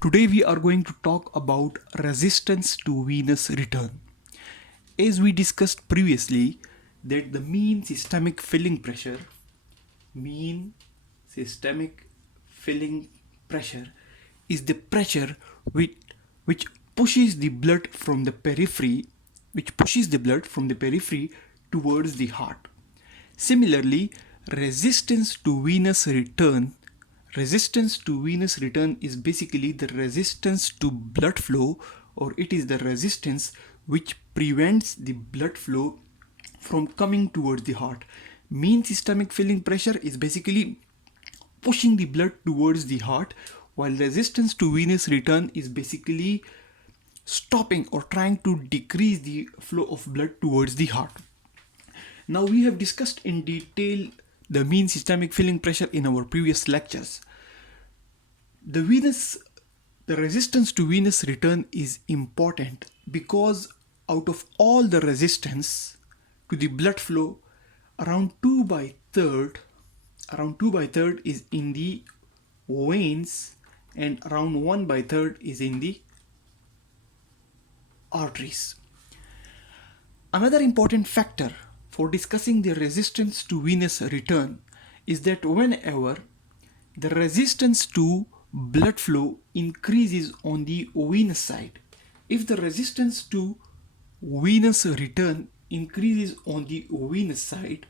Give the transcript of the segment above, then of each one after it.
Today we are going to talk about resistance to venous return. As we discussed previously, that the mean systemic filling pressure is the pressure which, which pushes the blood from the periphery, towards the heart. Similarly, resistance to venous return is basically the resistance to blood flow, or it is the resistance which prevents the blood flow from coming towards the heart. Mean systemic filling pressure is basically pushing the blood towards the heart, while resistance to venous return is basically stopping or trying to decrease the flow of blood towards the heart. Now, we have discussed in detail the mean systemic filling pressure in our previous lectures. The resistance to venous return is important because out of all the resistance to the blood flow, around 2 by third is in the veins and around 1 by third is in the arteries. Another important factor for discussing the resistance to venous return is that whenever the resistance to blood flow increases on the venous side, if the resistance to venous return increases on the venous side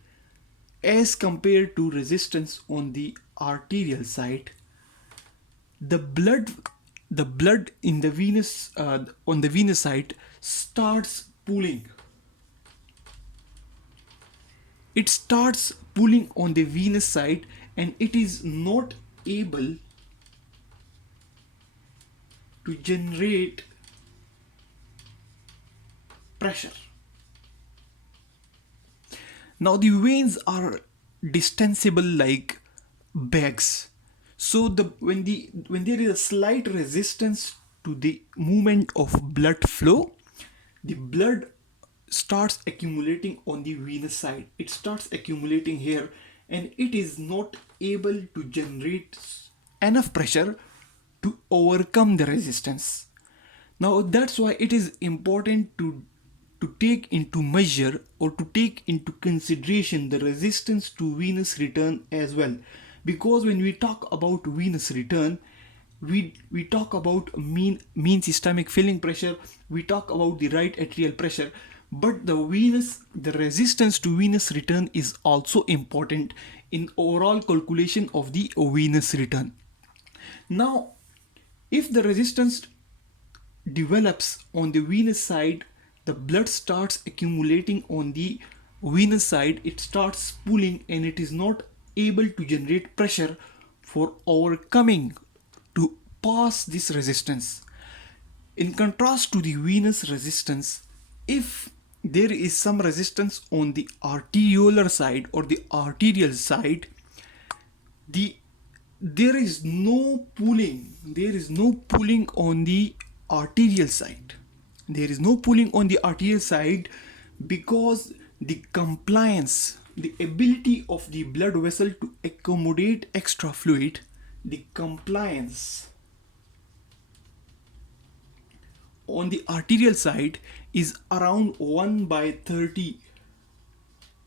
as compared to resistance on the arterial side, the blood in the venous on the venous side starts pooling. It starts pooling on the venous side and it is not able to generate pressure. Now the veins are distensible like bags. So when there is a slight resistance to the movement of blood flow, the blood starts accumulating on the venous side. It starts accumulating here and it is not able to generate enough pressure to overcome the resistance. Now that's why it is important to take into measure or to take into consideration the resistance to venous return as well, because when we talk about venous return, we talk about mean systemic filling pressure, we talk about the right atrial pressure, but the resistance to venous return is also important in overall calculation of the venous return. Now, if the resistance develops on the venous side, the blood starts accumulating on the venous side, it starts pooling and it is not able to generate pressure for overcoming to pass this resistance. In contrast to the venous resistance, if there is some resistance on the arteriolar side or the arterial side, there is no pooling on the arterial side. There is no pooling on the arterial side because the ability of the blood vessel to accommodate extra fluid, the compliance on the arterial side is around 1 by 30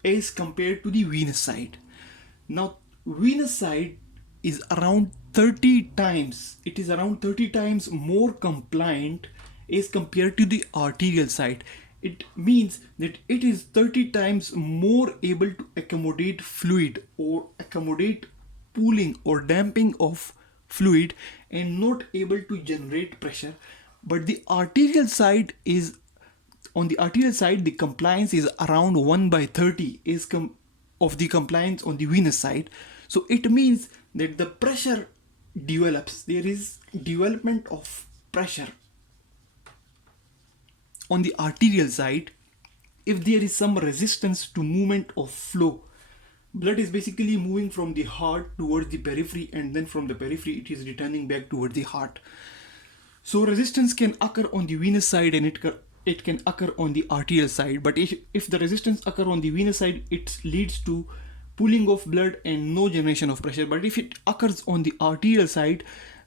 as compared to the venous side. Now, venous side is around 30 times, more compliant as compared to the arterial side. It means that it is 30 times more able to accommodate fluid or accommodate pooling or damping of fluid and not able to generate pressure. But the arterial side the compliance is around 1 by 30 of the compliance on the venous side. So it means that the pressure develops. There is development of pressure on the arterial side if there is some resistance to movement of flow. Blood is basically moving from the heart towards the periphery and then from the periphery it is returning back towards the heart. So resistance can occur on the venous side and it can occur on the arterial side. But if the resistance occur on the venous side, it leads to pooling of blood and no generation of pressure. But if it occurs on the arterial side,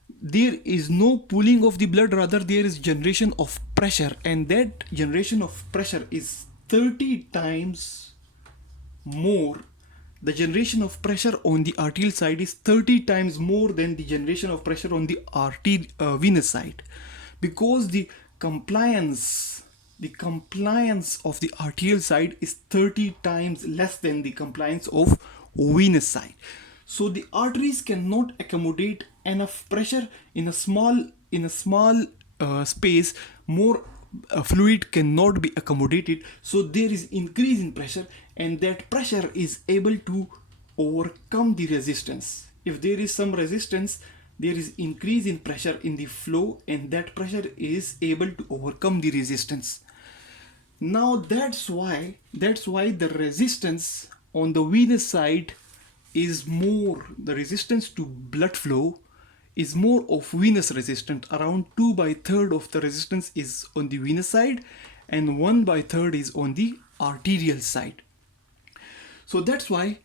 there is no pooling of the blood, rather there is generation of pressure, and that generation of pressure is 30 times more. The generation of pressure on the arterial side is 30 times more than the generation of pressure on the venous side, because the compliance of the arterial side is 30 times less than the compliance of venous side. So the arteries cannot accommodate enough pressure in a small space. More fluid cannot be accommodated, so there is increase in pressure, and that pressure is able to overcome the resistance. If there is some resistance, there is increase in pressure in the flow, and that pressure is able to overcome the resistance. Now that's why the resistance on the venous side is more. The resistance to blood flow is more of venous resistance. Around 2 by 3rd of the resistance is on the venous side, and 1 by 3rd is on the arterial side. So that's why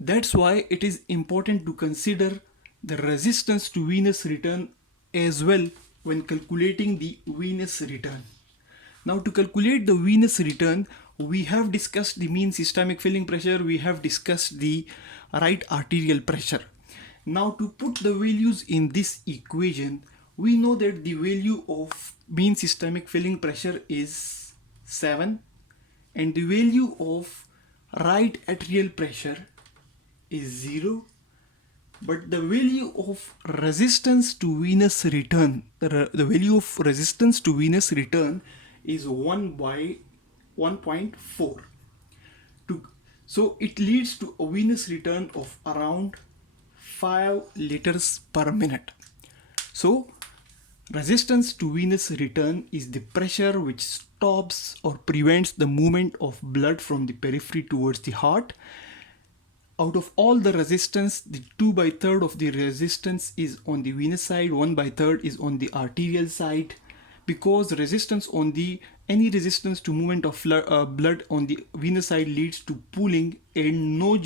it is important to consider the resistance to venous return as well when calculating the venous return. Now, to calculate the venous return, we have discussed the mean systemic filling pressure, we have discussed the right arterial pressure. Now, to put the values in this equation, we know that the value of mean systemic filling pressure is 7, and the value of right atrial pressure is 0, but the value of resistance to venous return, the value of resistance to venous return is 1 by 1.4. So it leads to a venous return of around 5 liters per minute. So resistance to venous return is the pressure which stops or prevents the movement of blood from the periphery towards the heart. Out of all the resistance, the 2 by 3rd of the resistance is on the venous side, 1 by 3rd is on the arterial side, because any resistance to movement of blood on the venous side leads to pooling and no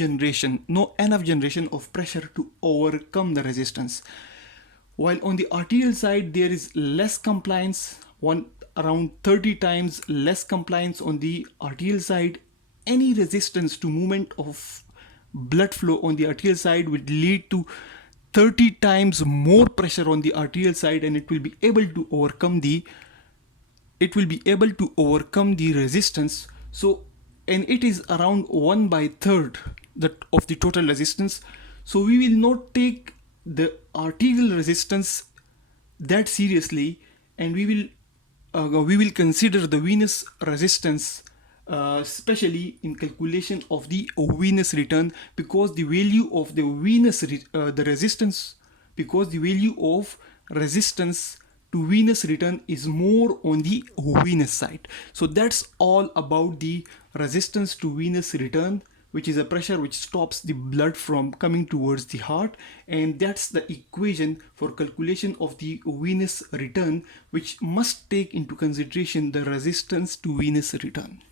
enough generation of pressure to overcome the resistance. While on the arterial side there is less compliance, around 30 times less compliance on the arterial side. Any resistance to movement of blood flow on the arterial side would lead to 30 times more pressure on the arterial side, and it will be able to overcome the resistance. So, and it is around 1 by 3rd of the total resistance. So we will not take the arterial resistance that seriously, and we will consider the venous resistance, especially in calculation of the venous return, because the value of the resistance to venous return is more on the venous side. So that's all about the resistance to venous return, which is a pressure which stops the blood from coming towards the heart, and that's the equation for calculation of the venous return, which must take into consideration the resistance to venous return.